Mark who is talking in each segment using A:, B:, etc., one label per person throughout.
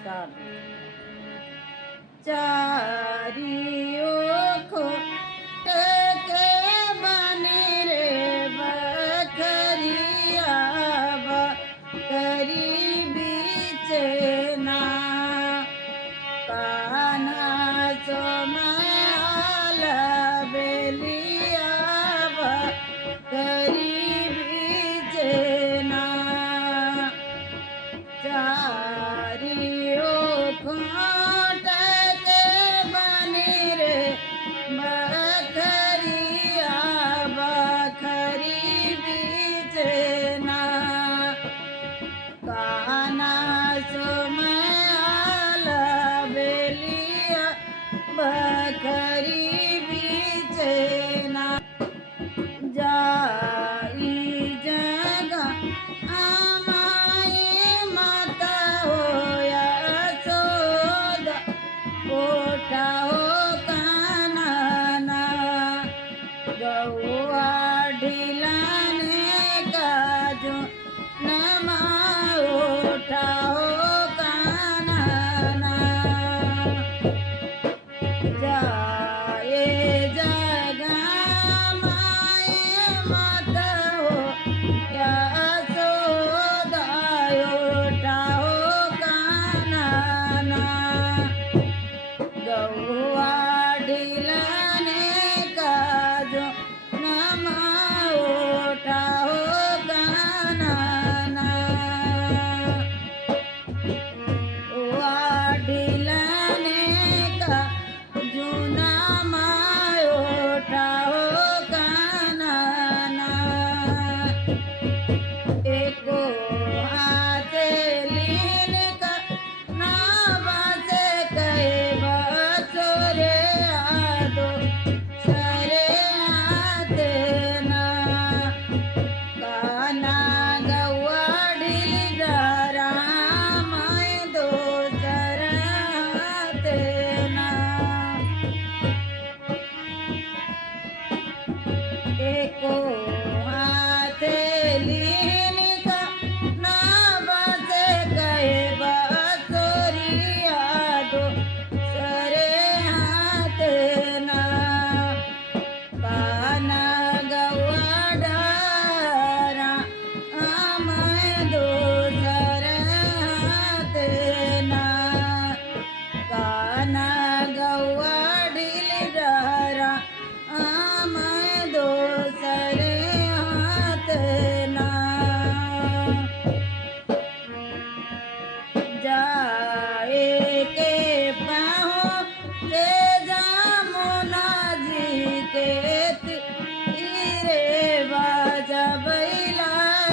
A: নমস্কার। চারিও খোটকে বানি রে বখরিয়া বখরি বিচে না কানা চমা ಓಡಿಲಾ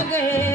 A: गए